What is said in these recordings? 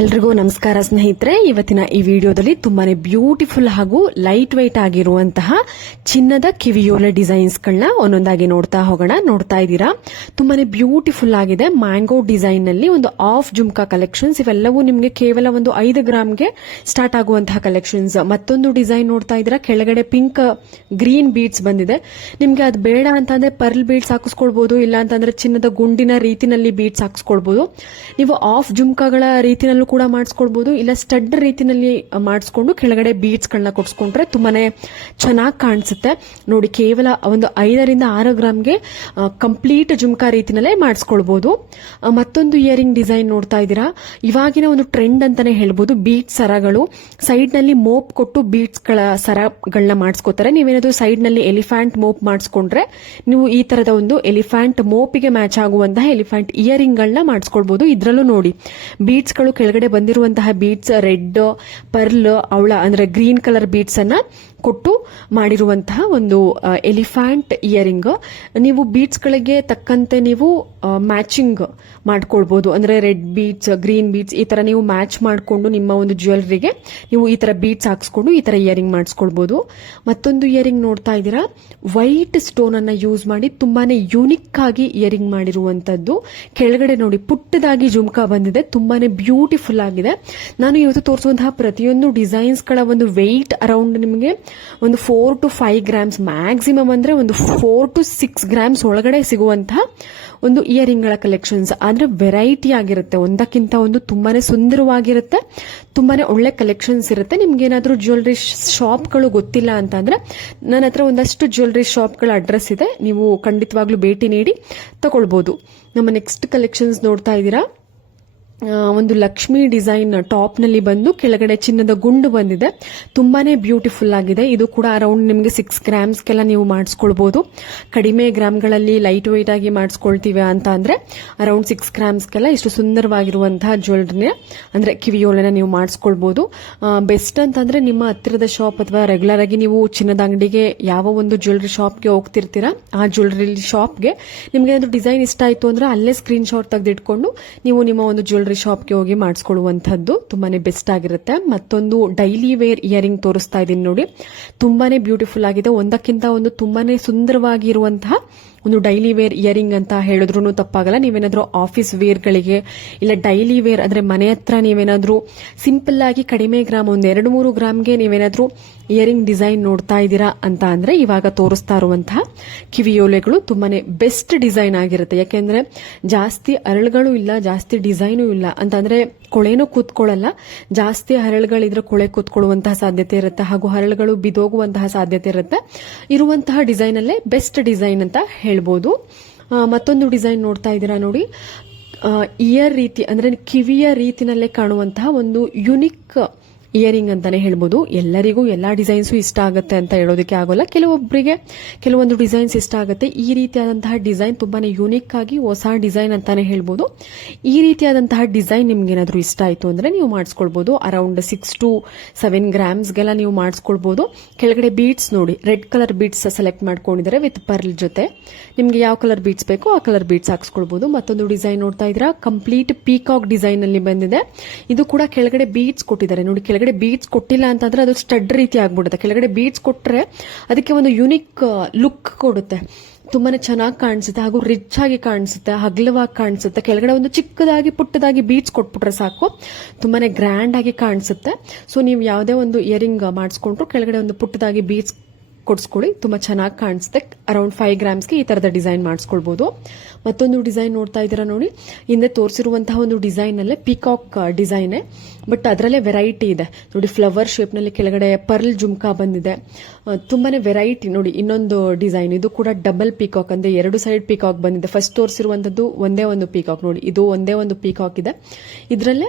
ಎಲ್ರಿಗೂ ನಮಸ್ಕಾರ ಸ್ನೇಹಿತರೆ. ಇವತ್ತಿನ ಈ ವಿಡಿಯೋದಲ್ಲಿ ತುಂಬಾನೇ ಬ್ಯೂಟಿಫುಲ್ ಹಾಗೂ ಲೈಟ್ ವೈಟ್ ಆಗಿರುವಂತಹ ಚಿನ್ನದ ಕಿವಿಯೋಲೆ ಡಿಸೈನ್ಸ್ ಗಳನ್ನ ಒಂದೊಂದಾಗಿ ನೋಡ್ತಾ ಹೋಗೋಣ. ನೋಡ್ತಾ ಇದ್ದೀರಾ? ತುಂಬಾನೇ ಬ್ಯೂಟಿಫುಲ್ ಆಗಿದೆ. ಮ್ಯಾಂಗೋ ಡಿಸೈನ್ನಲ್ಲಿ ಒಂದು ಆಫ್ ಜುಮ್ಕಾ ಕಲೆಕ್ಷನ್ಸ್ ಇವೆಲ್ಲವೂ ನಿಮಗೆ ಕೇವಲ ಒಂದು ಐದು ಗ್ರಾಮ್ಗೆ ಸ್ಟಾರ್ಟ್ ಆಗುವಂತಹ ಕಲೆಕ್ಷನ್ಸ್ ಮತ್ತೊಂದು ಡಿಸೈನ್ ನೋಡ್ತಾ ಇದ್ದೀರಾ? ಕೆಳಗಡೆ ಪಿಂಕ್ ಗ್ರೀನ್ ಬೀಡ್ಸ್ ಬಂದಿದೆ. ನಿಮಗೆ ಅದು ಬೇಡ ಅಂತಂದ್ರೆ ಪರ್ಲ್ ಬೀಡ್ಸ್ ಹಾಕಿಸ್ಕೊಳ್ಬಹುದು ಇಲ್ಲ ಅಂತಂದ್ರೆ ಚಿನ್ನದ ಗುಂಡಿನ ರೀತಿನಲ್ಲಿ ಬೀಡ್ಸ್ ಹಾಕಿಸ್ಕೊಳ್ಬಹುದು ನೀವು ಆಫ್ ಜುಮ್ಕಾಗಳ ರೀತಿನಲ್ಲೂ ಕೂಡ ಮಾಡಿಸ್ಕೊಳ್ಬಹುದು ಇಲ್ಲ ಸ್ಟಡ್ ರೀತಿನಲ್ಲಿ ಮಾಡಿಸ್ಕೊಂಡು ಕೆಳಗಡೆ ಬೀಡ್ಸ್ ಗಳನ್ನ ಕೊಡ್ಸ್ಕೊಂಡ್ರೆ ತುಂಬಾನೇ ಚೆನ್ನಾಗಿ ಕಾಣಿಸುತ್ತೆ. ನೋಡಿ ಕೇವಲ ಒಂದು ಐದರಿಂದ ಆರು ಗ್ರಾಮ್ಗೆ ಕಂಪ್ಲೀಟ್ ಜುಮ್ಕಾ ರೀತಿನಲ್ಲೇ ಮಾಡಿಸ್ಕೊಳ್ಬಹುದು ಆ, ಮತ್ತೊಂದು ಇಯರಿಂಗ್ ಡಿಸೈನ್ ನೋಡ್ತಾ ಇದ್ದೀರಾ? ಇವಾಗಿನ ಒಂದು ಟ್ರೆಂಡ್ ಅಂತಾನೆ ಹೇಳ್ಬೋದು. ಬೀಟ್ ಸರಗಳು. ಸೈಡ್ನಲ್ಲಿ ಮೋಪ್ ಕೊಟ್ಟು ಬೀಟ್ಸ್ಗಳ ಸರಗಳನ್ನ ಮಾಡಿಸ್ಕೋತಾರೆ. ನೀವೇನಾದ್ರು ಸೈಡ್ನಲ್ಲಿ ಎಲಿಫ್ಯಾಂಟ್ ಮೋಪ್ ಮಾಡಿಸ್ಕೊಂಡ್ರೆ ನೀವು ಈ ತರದ ಒಂದು ಎಲಿಫ್ಯಾಂಟ್ ಮೋಪಿಗೆ ಮ್ಯಾಚ್ ಆಗುವಂತಹ ಎಲಿಫ್ಯಾಂಟ್ ಇಯರಿಂಗ್ ಗಳನ್ನ ಮಾಡಿಸ್ಕೊಳ್ಬಹುದು ಇದ್ರಲ್ಲೂ ನೋಡಿ ಬೀಟ್ಸ್ಗಳು ಕೆಳಗಡೆ ಬಂದಿರುವಂತಹ ಬೀಟ್ಸ್ ರೆಡ್ ಪರ್ಲ್ ಅವಳ ಅಂದ್ರೆ ಗ್ರೀನ್ ಕಲರ್ ಬೀಟ್ಸ್ ಅನ್ನ ಕೊಟ್ಟು ಮಾಡಿರುವಂತಹ ಒಂದು ಎಲಿಫ್ಯಾಂಟ್ ಇಯರಿಂಗ್ ನೀವು ಬೀಟ್ಸ್ ಗಳಿಗೆ ತಕ್ಕಂತೆ ನೀವು ಮ್ಯಾಚಿಂಗ್ ಮಾಡ್ಕೊಳ್ಬಹುದು ಅಂದ್ರೆ ರೆಡ್ ಬೀಟ್ಸ್ ಗ್ರೀನ್ ಬೀಟ್ಸ್ ಈ ತರ ನೀವು ಮ್ಯಾಚ್ ಮಾಡಿಕೊಂಡು ನಿಮ್ಮ ಒಂದು ಜ್ಯುವೆಲ್ರಿಗೆ ನೀವು ಈ ತರ ಬೀಟ್ಸ್ ಹಾಕ್ಸ್ಕೊಂಡು ಈ ತರ ಇಯರಿಂಗ್ ಮಾಡಿಸ್ಕೊಳ್ಬೋದು. ಮತ್ತೊಂದು ಇಯರಿಂಗ್ ನೋಡ್ತಾ ಇದ್ದೀರಾ? ವೈಟ್ ಸ್ಟೋನ್ ಅನ್ನ ಯೂಸ್ ಮಾಡಿ ತುಂಬಾನೇ ಯೂನಿಕ್ ಆಗಿ ಇಯರಿಂಗ್ ಮಾಡಿರುವಂತದ್ದು. ಕೆಳಗಡೆ ನೋಡಿ, ಪುಟ್ಟದಾಗಿ ಜುಮ್ಕಾ ಬಂದಿದೆ. ತುಂಬಾನೇ ಬ್ಯೂಟಿಫುಲ್ ಆಗಿದೆ. ನಾನು ಇವತ್ತು ತೋರಿಸುವಂತಹ ಪ್ರತಿಯೊಂದು ಡಿಸೈನ್ಸ್ಗಳ ಒಂದು ವೆಯ್ಟ್ ಅರೌಂಡ್ ನಿಮಗೆ ಒಂದು four to five grams maximum ಅಂದ್ರೆ ಒಂದು ಫೋರ್ ಟು ಸಿಕ್ಸ್ ಗ್ರಾಮ್ಸ್ ಒಳಗಡೆ ಸಿಗುವಂತಹ ಒಂದು ಇಯರಿಂಗ್ಗಳ ಕಲೆಕ್ಷನ್ಸ್ ಆದರೆ ವೆರೈಟಿ ಆಗಿರುತ್ತೆ. ಒಂದಕ್ಕಿಂತ ಒಂದು ತುಂಬಾನೇ ಸುಂದರವಾಗಿರುತ್ತೆ. ತುಂಬಾನೇ ಒಳ್ಳೆ ಕಲೆಕ್ಷನ್ಸ್ ಇರುತ್ತೆ. ನಿಮ್ಗೇನಾದರೂ ಜ್ಯುವೆಲ್ರಿ ಶಾಪ್ಗಳು ಗೊತ್ತಿಲ್ಲ ಅಂತಂದ್ರೆ ನನ್ನ ಹತ್ರ ಒಂದಷ್ಟು ಜ್ಯುವೆಲ್ರಿ ಶಾಪ್ಗಳ ಅಡ್ರೆಸ್ ಇದೆ. ನೀವು ಖಂಡಿತವಾಗ್ಲೂ ಭೇಟಿ ನೀಡಿ ತಗೊಳ್ಬೋದು. ನಮ್ಮ ನೆಕ್ಸ್ಟ್ ಕಲೆಕ್ಷನ್ಸ್ ನೋಡ್ತಾ ಇದ್ದೀರಾ? ಒಂದು ಲಕ್ಷ್ಮಿ ಡಿಸೈನ್ ಟಾಪ್ನಲ್ಲಿ ಬಂದು ಕೆಳಗಡೆ ಚಿನ್ನದ ಗುಂಡು ಬಂದಿದೆ. ತುಂಬಾನೇ ಬ್ಯೂಟಿಫುಲ್ ಆಗಿದೆ. ಇದು ಕೂಡ ಅರೌಂಡ್ ನಿಮಗೆ ಸಿಕ್ಸ್ ಗ್ರಾಮ್ಸ್ಗೆಲ್ಲ ನೀವು ಮಾಡಿಸ್ಕೊಳ್ಬಹುದು ಕಡಿಮೆ ಗ್ರಾಮ್ಗಳಲ್ಲಿ ಲೈಟ್ ವೈಟ್ ಆಗಿ ಮಾಡಿಸ್ಕೊಳ್ತೀವಿ ಅಂತ ಅಂದ್ರೆ ಅರೌಂಡ್ ಸಿಕ್ಸ್ ಗ್ರಾಮ್ಸ್ಗೆಲ್ಲ ಇಷ್ಟು ಸುಂದರವಾಗಿರುವಂತಹ ಜ್ಯುವೆಲ್ರಿನ ಅಂದ್ರೆ ಕಿವಿಯೋಲೆನ ನೀವು ಮಾಡಿಸ್ಕೊಳ್ಬಹುದು ಬೆಸ್ಟ್ ಅಂತಂದ್ರೆ ನಿಮ್ಮ ಹತ್ತಿರದ ಶಾಪ್ ಅಥವಾ ರೆಗ್ಯುಲರ್ ಆಗಿ ನೀವು ಚಿನ್ನದ ಅಂಗಡಿಗೆ ಯಾವ ಒಂದು ಜ್ಯುವೆಲ್ರಿ ಶಾಪ್ಗೆ ಹೋಗ್ತಿರ್ತೀರಾ, ಆ ಜ್ಯುವೆಲ್ರಿ ಶಾಪ್ಗೆ ನಿಮ್ಗೆ ಏನಾದ್ರು ಡಿಸೈನ್ ಇಷ್ಟ ಆಯ್ತು ಅಂದ್ರೆ ಅಲ್ಲೇ ಸ್ಕ್ರೀನ್ ಶಾಟ್ ತೆಗೆದಿಟ್ಕೊಂಡು ನೀವು ನಿಮ್ಮ ಒಂದು ಜ್ಯುವೆಲ್ರಿ ಶಾಪ್ಗೆ ಹೋಗಿ ಮಾಡಿಸ್ಕೊಳ್ಳುವಂಥದ್ದು ತುಂಬಾನೇ ಬೆಸ್ಟ್ ಆಗಿರುತ್ತೆ. ಮತ್ತೊಂದು ಡೈಲಿ ವೇರ್ ಇಯರಿಂಗ್ ತೋರಿಸ್ತಾ ಇದ್ದೀನಿ ನೋಡಿ. ತುಂಬಾನೇ ಬ್ಯೂಟಿಫುಲ್ ಆಗಿದೆ. ಒಂದಕ್ಕಿಂತ ಒಂದು ತುಂಬಾನೇ ಸುಂದರವಾಗಿರುವಂತಹ ಒಂದು ಡೈಲಿ ವೇರ್ ಇಯರಿಂಗ್ ಅಂತ ಹೇಳಿದ್ರು ತಪ್ಪಾಗಲ್ಲ. ನೀವೇನಾದರೂ ಆಫೀಸ್ ವೇರ್ಗಳಿಗೆ ಇಲ್ಲ ಡೈಲಿ ವೇರ್ ಅಂದರೆ ಮನೆ ಹತ್ರ ನೀವೇನಾದರೂ ಸಿಂಪಲ್ ಆಗಿ ಕಡಿಮೆ ಗ್ರಾಮ್ ಒಂದು ಎರಡು ಮೂರು ಗ್ರಾಮ್ಗೆ ನೀವೇನಾದರೂ ಇಯರಿಂಗ್ ಡಿಸೈನ್ ನೋಡ್ತಾ ಇದ್ದೀರಾ ಅಂತ ಅಂದರೆ ಇವಾಗ ತೋರಿಸ್ತಾ ಇರುವಂತಹ ಕಿವಿಯೋಲೆಗಳು ತುಂಬಾ ಬೆಸ್ಟ್ ಡಿಸೈನ್ ಆಗಿರುತ್ತೆ. ಯಾಕೆಂದರೆ ಜಾಸ್ತಿ ಅರಳುಗಳು ಇಲ್ಲ, ಜಾಸ್ತಿ ಡಿಸೈನು ಇಲ್ಲ ಅಂತಂದ್ರೆ ಕೊಳೆನೂ ಕೂತ್ಕೊಳ್ಳಲ್ಲ. ಜಾಸ್ತಿ ಹರಳುಗಳಿದ್ರೆ ಕೊಳೆ ಕೂತ್ಕೊಳ್ಳುವಂತಹ ಸಾಧ್ಯತೆ ಇರುತ್ತೆ ಹಾಗೂ ಹರಳುಗಳು ಬಿದೋಗುವಂತಹ ಸಾಧ್ಯತೆ ಇರುತ್ತೆ. ಇರುವಂತಹ ಡಿಸೈನ್ ಅಲ್ಲೇ ಬೆಸ್ಟ್ ಡಿಸೈನ್ ಅಂತ ಹೇಳ್ಬೋದು. ಮತ್ತೊಂದು ಡಿಸೈನ್ ನೋಡ್ತಾ ಇದ್ದೀರಾ ನೋಡಿ. ಇಯರ್ ರೀತಿ ಅಂದ್ರೆ ಕಿವಿಯ ರೀತಿನಲ್ಲೇ ಕಾಣುವಂತಹ ಒಂದು ಯುನಿಕ್ ಇಯರಿಂಗ್ ಅಂತಾನೆ ಹೇಳ್ಬೋದು. ಎಲ್ಲರಿಗೂ ಎಲ್ಲಾ ಡಿಸೈನ್ಸು ಇಷ್ಟ ಆಗುತ್ತೆ ಅಂತ ಹೇಳೋದಕ್ಕೆ ಆಗೋಲ್ಲ. ಕೆಲವೊಬ್ಬರಿಗೆ ಕೆಲವೊಂದು ಡಿಸೈನ್ಸ್ ಇಷ್ಟ ಆಗುತ್ತೆ. ಈ ರೀತಿಯಾದಂತಹ ಡಿಸೈನ್ ತುಂಬಾನೇ ಯೂನಿಕ್ ಆಗಿ ಹೊಸ ಡಿಸೈನ್ ಅಂತಾನೆ ಹೇಳ್ಬೋದು. ಈ ರೀತಿಯಾದಂತಹ ಡಿಸೈನ್ ನಿಮ್ಗೆ ಏನಾದರೂ ಇಷ್ಟ ಆಯ್ತು ಅಂದ್ರೆ ನೀವು ಮಾಡಿಸ್ಕೊಳ್ಬಹುದು ಅರೌಂಡ್ ಸಿಕ್ಸ್ ಟು ಸೆವೆನ್ ಗ್ರಾಮ್ಸ್ಗೆಲ್ಲ ನೀವು ಮಾಡಿಸ್ಕೊಳ್ಬಹುದು ಕೆಳಗಡೆ ಬೀಟ್ಸ್ ನೋಡಿ ರೆಡ್ ಕಲರ್ ಬೀಟ್ಸ್ ಸೆಲೆಕ್ಟ್ ಮಾಡ್ಕೊಂಡಿದ್ದಾರೆ ವಿತ್ ಪರ್ಲ್ ಜೊತೆ. ನಿಮಗೆ ಯಾವ ಕಲರ್ ಬೀಟ್ಸ್ ಬೇಕೋ ಆ ಕಲರ್ ಬೀಟ್ಸ್ ಹಾಕ್ಸ್ಕೊಳ್ಬೋದು. ಮತ್ತೊಂದು ಡಿಸೈನ್ ನೋಡ್ತಾ ಇದ್ರ ಕಂಪ್ಲೀಟ್ ಪೀಕಾಕ್ ಡಿಸೈನ್ ಅಲ್ಲಿ ಬಂದಿದೆ. ಇದು ಕೂಡ ಕೆಳಗಡೆ ಬೀಟ್ಸ್ ಕೊಟ್ಟಿದ್ದಾರೆ. ನೋಡಿ, ಕೆಳಗಡೆ ಬೀಟ್ಸ್ ಕೊಟ್ಟಿಲ್ಲ ಅಂತಂದ್ರೆ ಅದು ಸ್ಟಡ್ ರೀತಿ ಆಗ್ಬಿಡುತ್ತೆ. ಕೆಳಗಡೆ ಬೀಟ್ಸ್ ಕೊಟ್ಟರೆ ಅದಕ್ಕೆ ಒಂದು ಯುನಿಕ್ ಲುಕ್ ಕೊಡುತ್ತೆ. ತುಂಬಾನೇ ಚೆನ್ನಾಗಿ ಕಾಣಿಸುತ್ತೆ, ಹಾಗೂ ರಿಚ್ ಆಗಿ ಕಾಣಿಸುತ್ತೆ, ಹಗ್ಲವಾಗಿ ಕಾಣಿಸುತ್ತೆ. ಕೆಳಗಡೆ ಒಂದು ಚಿಕ್ಕದಾಗಿ, ಪುಟ್ಟದಾಗಿ ಬೀಟ್ಸ್ ಕೊಟ್ಬಿಟ್ರೆ ಸಾಕು. ತುಂಬಾನೇ ಗ್ರ್ಯಾಂಡ್ ಆಗಿ ಕಾಣಿಸುತ್ತೆ. ಸೊ ನೀವು ಯಾವುದೇ ಒಂದು ಇಯರಿಂಗ್ ಮಾಡಿಸ್ಕೊಂಡ್ರು ಕೆಳಗಡೆ ಒಂದು ಪುಟ್ಟದಾಗಿ ಬೀಟ್ಸ್ ಕೊಡಿಸ್ಕೊಳ್ಳಿ. ತುಂಬಾ ಚೆನ್ನಾಗಿ ಕಾಣಿಸುತ್ತೆ ಅರೌಂಡ್ ಫೈವ್ ಗ್ರಾಮ್ಸ್ಗೆ ಈ ತರದ ಡಿಸೈನ್ ಮಾಡಿಸ್ಕೊಳ್ಬೋದು. ಮತ್ತೊಂದು ಡಿಸೈನ್ ನೋಡ್ತಾ ಇದ್ದೀರಾ ನೋಡಿ. ಹಿಂದೆ ತೋರಿಸಿರುವಂತಹ ಒಂದು ಡಿಸೈನ್ ಅಲ್ಲೇ ಪಿಕಾಕ್ ಡಿಸೈನ್ ಬಟ್ ಅದರಲ್ಲೇ ವೆರೈಟಿ ಇದೆ. ನೋಡಿ ಫ್ಲವರ್ ಶೇಪ್ನಲ್ಲಿ ಕೆಳಗಡೆ ಪರ್ಲ್ ಜುಮ್ಕಾ ಬಂದಿದೆ. ತುಂಬಾ ವೆರೈಟಿ ನೋಡಿ, ಇನ್ನೊಂದು ಡಿಸೈನ್ ಇದು ಕೂಡ ಡಬಲ್ ಪಿಕಾಕ್ ಅಂದರೆ ಎರಡು ಸೈಡ್ ಪಿಕಾಕ್ ಬಂದಿದೆ. ಫಸ್ಟ್ ತೋರಿಸಿರುವಂತದ್ದು ಒಂದೇ ಒಂದು ಪಿಕಾಕ್ ನೋಡಿ, ಇದು ಒಂದೇ ಒಂದು ಪಿಕಾಕ್ ಇದೆ. ಇದರಲ್ಲೇ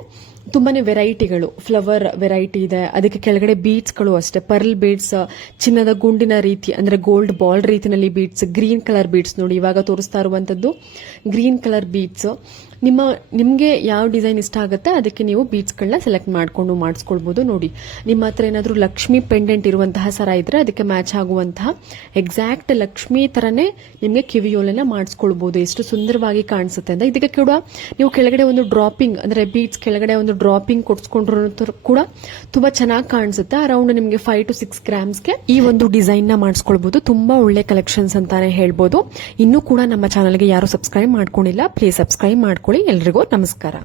ತುಂಬಾನೇ ವೆರೈಟಿಗಳು. ಫ್ಲವರ್ ವೆರೈಟಿ ಇದೆ. ಅದಕ್ಕೆ ಕೆಳಗಡೆ ಬೀಡ್ಸ್ಗಳು ಅಷ್ಟೇ. ಪರ್ಲ್ ಬೀಡ್ಸ್ ಚಿನ್ನದ ಗುಂಡಿನ ರೀತಿ, ಅಂದ್ರೆ ಗೋಲ್ಡ್ ಬಾಲ್ ರೀತಿನಲ್ಲಿ ಬೀಡ್ಸ್ ಗ್ರೀನ್ ಕಲರ್ ಬೀಡ್ಸ್ ನೋಡಿ ಇವಾಗ ತೋರಿಸ್ತಾ ಇರುವಂತದ್ದು. ಗ್ರೀನ್ ಕಲರ್ ಬೀಡ್ಸ್ ನಿಮ್ಮ, ನಿಮಗೆ ಯಾವ ಡಿಸೈನ್ ಇಷ್ಟ ಆಗುತ್ತೆ ಅದಕ್ಕೆ ನೀವು ಬೀಟ್ಸ್ಗಳನ್ನ ಸೆಲೆಕ್ಟ್ ಮಾಡಿಕೊಂಡು ಮಾಡಿಸ್ಕೊಳ್ಬೋದು ನೋಡಿ. ನಿಮ್ಮ ಹತ್ರ ಏನಾದರೂ ಲಕ್ಷ್ಮಿ ಪೆಂಡೆಂಟ್ ಇರುವಂತಹ ಸರ ಇದ್ರೆ ಅದಕ್ಕೆ ಮ್ಯಾಚ್ ಆಗುವಂತಹ ಎಕ್ಸಾಕ್ಟ್ ಲಕ್ಷ್ಮಿ ತರನೇ ನಿಮಗೆ ಕಿವಿಯೋಲೆನ ಮಾಡಿಸ್ಕೊಳ್ಬೋದು. ಎಷ್ಟು ಸುಂದರವಾಗಿ ಕಾಣಿಸುತ್ತೆ ಅಂತ ಇದಕ್ಕೆ ಕೂಡ ನೀವು ಕೆಳಗಡೆ ಒಂದು ಡ್ರಾಪಿಂಗ್ ಅಂದ್ರೆ ಬೀಟ್ಸ್ ಕೆಳಗಡೆ ಒಂದು ಡ್ರಾಪಿಂಗ್ ಕೊಡ್ಸ್ಕೊಂಡ್ರು ಕೂಡ ತುಂಬಾ ಚೆನ್ನಾಗಿ ಕಾಣಿಸುತ್ತೆ. ಅರೌಂಡ್ ನಿಮಗೆ ಫೈವ್ ಟು ಸಿಕ್ಸ್ ಗ್ರಾಮ್ಸ್ಗೆ ಈ ಒಂದು ಡಿಸೈನ್ನ ತುಂಬ ಒಳ್ಳೆ ಕಲೆಕ್ಷನ್ಸ್ ಅಂತಾನೆ ಹೇಳ್ಬೋದು. ಇನ್ನೂ ಕೂಡ ನಮ್ಮ ಚಾನಲ್ಗೆ ಯಾರು ಸಬ್ಸ್ಕ್ರೈಬ್ ಮಾಡ್ಕೊಂಡಿಲ್ಲ ಪ್ಲೀಸ್ ಸಬ್ಸ್ಕ್ರೈಬ್ ಮಾಡ್ಕೊಳ್ಳಿ ಎಲ್ರಿಗೂ ನಮಸ್ಕಾರ.